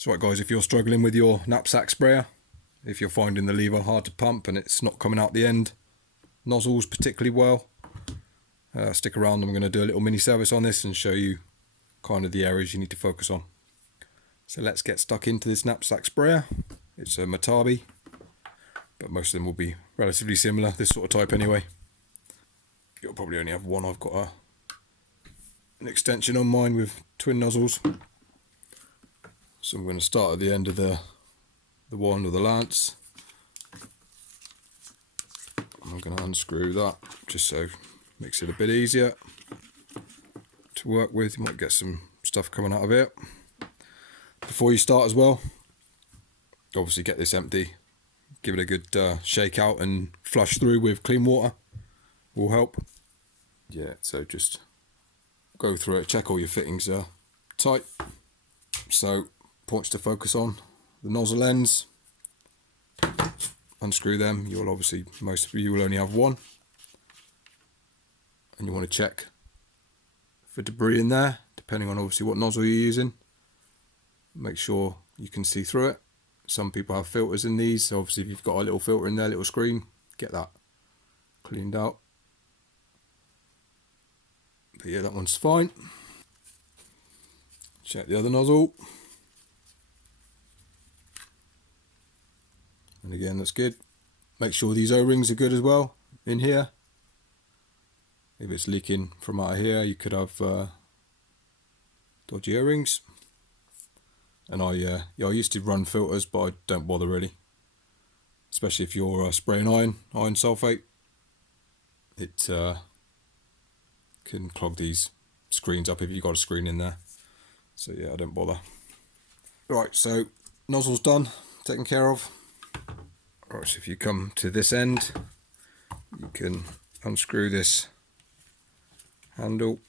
So right guys, if you're struggling with your knapsack sprayer, if you're finding the lever hard to pump and it's not coming out the end nozzles particularly well, stick around. I'm going to do a little mini service on this and show you kind of the areas you need to focus on. So let's get stuck into this knapsack sprayer. It's a MATABI, but most of them will be relatively similar, this sort of type anyway. You'll probably only have one. I've got an extension on mine with twin nozzles. So I'm going to start at the end of the wand or the lance. I'm going to unscrew that just so it makes it a bit easier to work with. You might get some stuff coming out of it. Before you start as well, obviously get this empty, give it a good shake out and flush through with clean water will help. Yeah, so just go through it, check all your fittings are tight. So points to focus on: the nozzle ends, unscrew them. You'll obviously, most of you will only have one, and you want to check for debris in there, depending on obviously what nozzle you're using. Make sure you can see through it. Some people have filters in these, so obviously if you've got a little filter in there, little screen, get that cleaned out. But yeah, that one's fine. Check the other nozzle. And again, that's good. Make sure these O-rings are good as well in here. If it's leaking from out of here, you could have dodgy O-rings. And I used to run filters, but I don't bother really. Especially if you're spraying iron sulfate. It can clog these screens up if you've got a screen in there. So yeah, I don't bother. Right, so nozzle's done, taken care of. Right, so if you come to this end, you can unscrew this handle.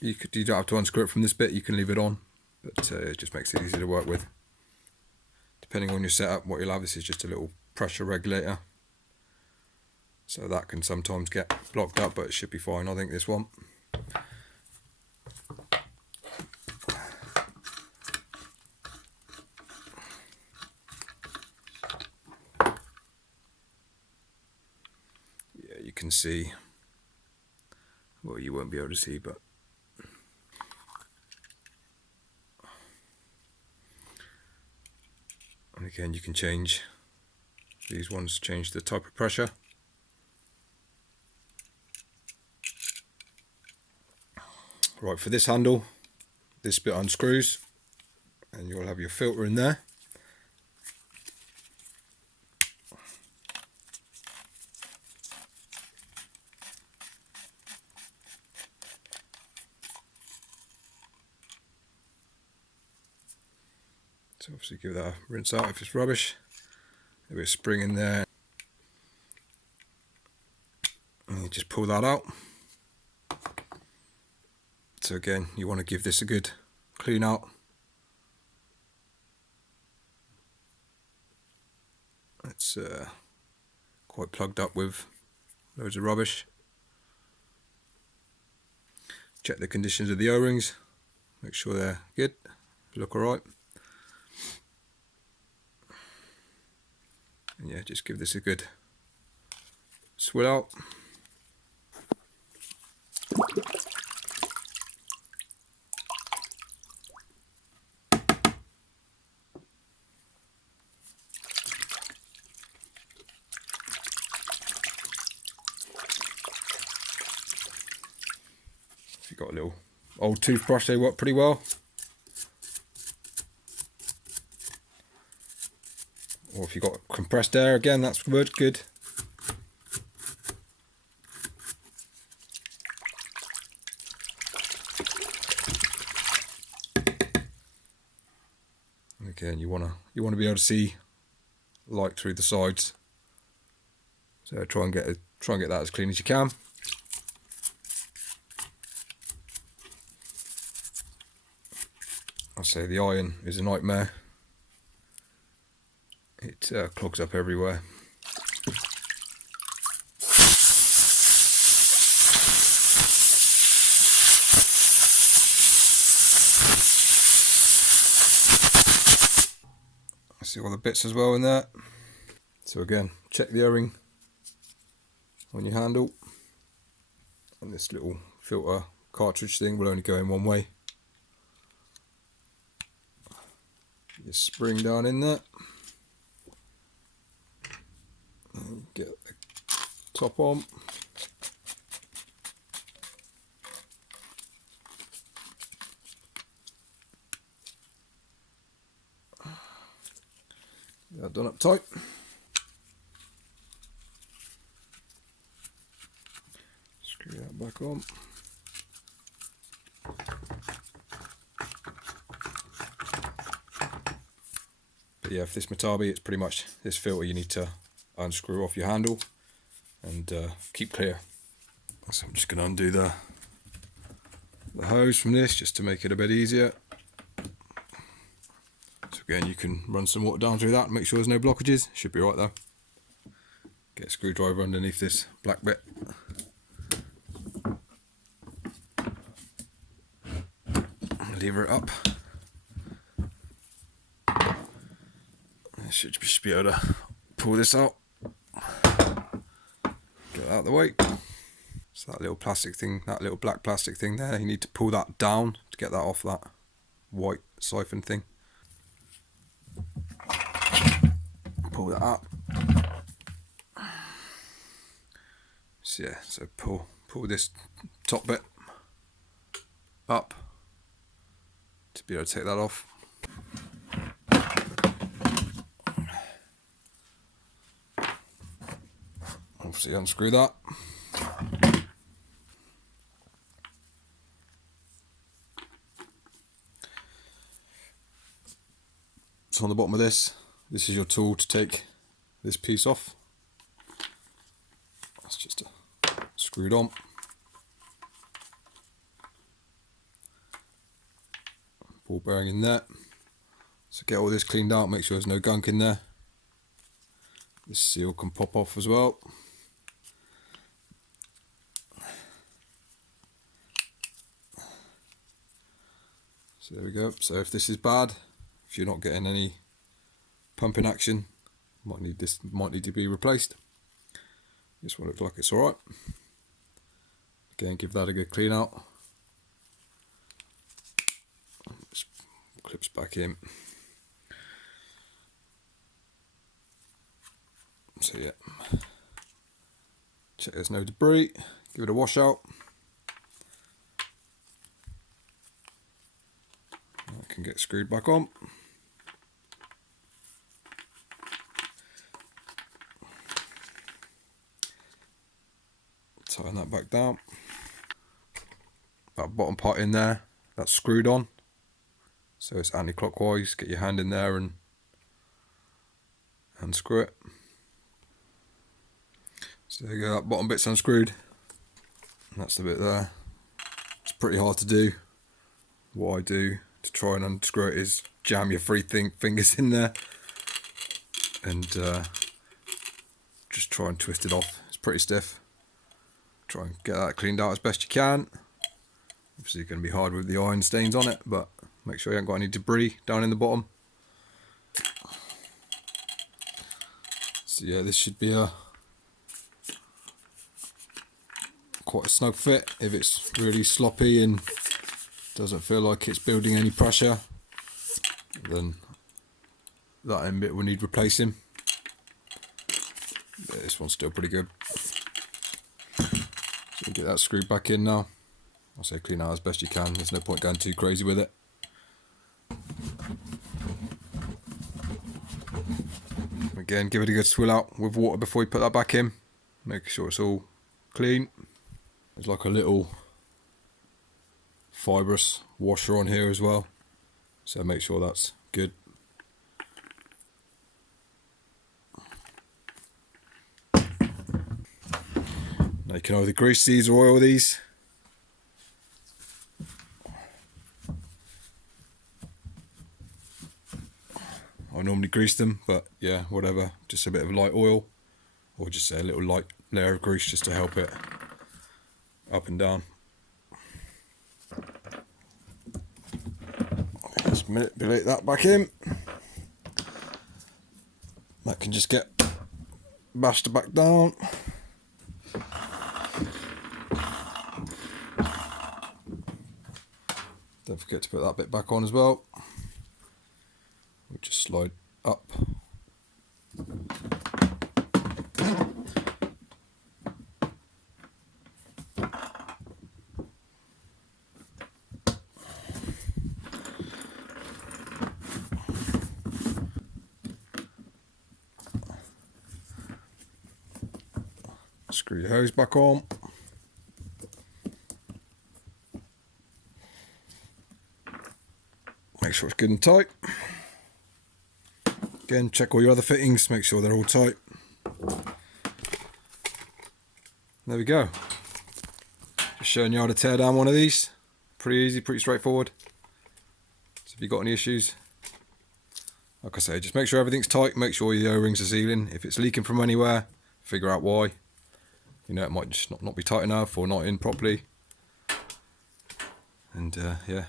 You don't have to unscrew it from this bit, you can leave it on, but it just makes it easy to work with. Depending on your setup, what you'll have, this is just a little pressure regulator. So that can sometimes get blocked up, but it should be fine, I think, this one. You can see, well, you won't be able to see, but and again, you can change these ones, change the type of pressure. Right, for this handle, this bit unscrews and you'll have your filter in there. So obviously give that a rinse out if it's rubbish. There's a spring in there. And you just pull that out. So again, you want to give this a good clean out. It's quite plugged up with loads of rubbish. Check the conditions of the O-rings. Make sure they're good, look alright. And yeah, just give this a good swill out. If you've got a little old toothbrush, they work pretty well. Or if you've got compressed air, again, that's good. Again, you wanna be able to see light through the sides. So try and get that as clean as you can. I say the iron is a nightmare. It clogs up everywhere. See all the bits as well in there. So again, check the O-ring on your handle, and this little filter cartridge thing will only go in one way. Your spring down in there, and get the top on. Get that done up tight. Screw that back on. But yeah, for this MATABI, it's pretty much this filter you need to unscrew off your handle and keep clear. So I'm just going to undo the hose from this just to make it a bit easier. So again, you can run some water down through that and make sure there's no blockages. Should be right though. Get a screwdriver underneath this black bit. Lever it up. Should just be able to pull this out. Get that out of the way. So that little plastic thing, that little black plastic thing there, you need to pull that down to get that off that white siphon thing. Pull that up. So yeah, so pull this top bit up to be able to take that off. Obviously unscrew that. So on the bottom of this is your tool to take this piece off. That's just screwed on. Ball bearing in there. So get all this cleaned out, make sure there's no gunk in there. This seal can pop off as well. So there we go. So if this is bad, if you're not getting any pumping action, might need to be replaced. This one looks like it's alright. Again, give that a good clean out. Just clips back in. So yeah, check there's no debris, give it a wash out. That can get screwed back on. Tighten that back down. That bottom part in there, that's screwed on. So it's anti-clockwise, get your hand in there and unscrew it. So there you go, that bottom bit's unscrewed. And that's the bit there. It's pretty hard to do. What I do to try and unscrew it is jam your fingers in there and just try and twist it off. It's pretty stiff. Try and get that cleaned out as best you can. Obviously it's going to be hard with the iron stains on it, but make sure you haven't got any debris down in the bottom. So yeah, this should be quite a snug fit. If it's really sloppy and doesn't feel like it's building any pressure, then that end bit will need replacing. But this one's still pretty good. So get that screwed back in now. I'll say clean out as best you can. There's no point going too crazy with it. Again, give it a good swill out with water before you put that back in. Make sure it's all clean. There's like a little fibrous washer on here as well, so make sure that's good. Now you can either grease these or oil these. I normally grease them, but yeah, whatever, just a bit of light oil or just a little light layer of grease just to help it up and down. Let's manipulate that back in. That can just get bashed back down. Don't forget to put that bit back on as well. We'll just slide up. Screw your hose back on. Make sure it's good and tight. Again, check all your other fittings, make sure they're all tight. There we go. Just showing you how to tear down one of these. Pretty easy, pretty straightforward. So if you've got any issues, like I say, just make sure everything's tight, make sure your O-rings are sealing. If it's leaking from anywhere, figure out why. You know, it might just not be tight enough or not in properly. And yeah.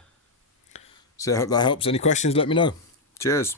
So I hope that helps. Any questions, let me know. Cheers.